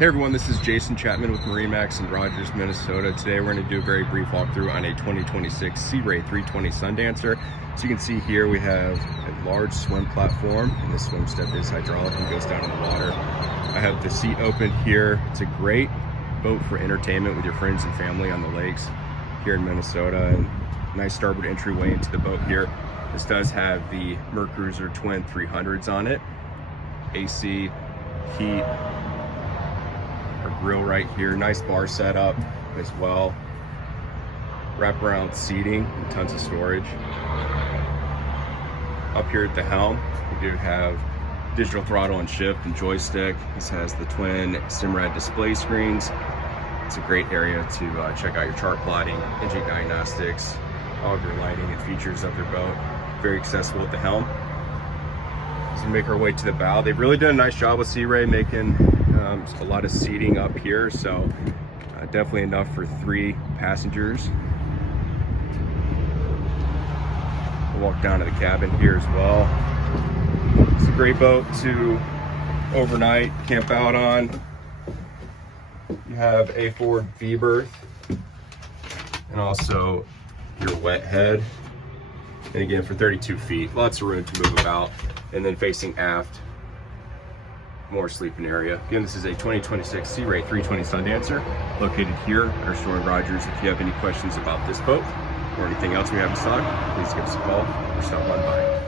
Hey everyone, this is Jason Chapman with MarineMax in Rogers, Minnesota. Today we're going to do a very brief walkthrough on a 2026 Sea Ray 320 Sundancer. So you can see here we have a large swim platform, and this swim step is hydraulic and goes down in the water. I have the seat open here. It's a great boat for entertainment with your friends and family on the lakes here in Minnesota, and nice starboard entryway into the boat here. This does have the MerCruiser twin 300s on it, AC, heat, our grill right here, nice bar setup as well, wraparound seating and tons of storage. Up here at the helm, we do have digital throttle and shift and joystick. This has the twin Simrad display screens. It's a great area to check out your chart plotting, engine diagnostics, all of your lighting and features of your boat. Very accessible at the helm. As we make our way to the bow, they've really done a nice job with Sea Ray making a lot of seating up here, so definitely enough for 3 passengers. We'll walk down to the cabin here as well. It's a great boat to overnight, camp out on. You have a forward V berth and also your wet head. And again, for 32 feet, lots of room to move about. And then facing aft, more sleeping area. Again, this is a 2026 Sea Ray 320 Sundancer located here at our store in Rogers. If you have any questions about this boat or anything else we have in stock, please give us a call or stop on by.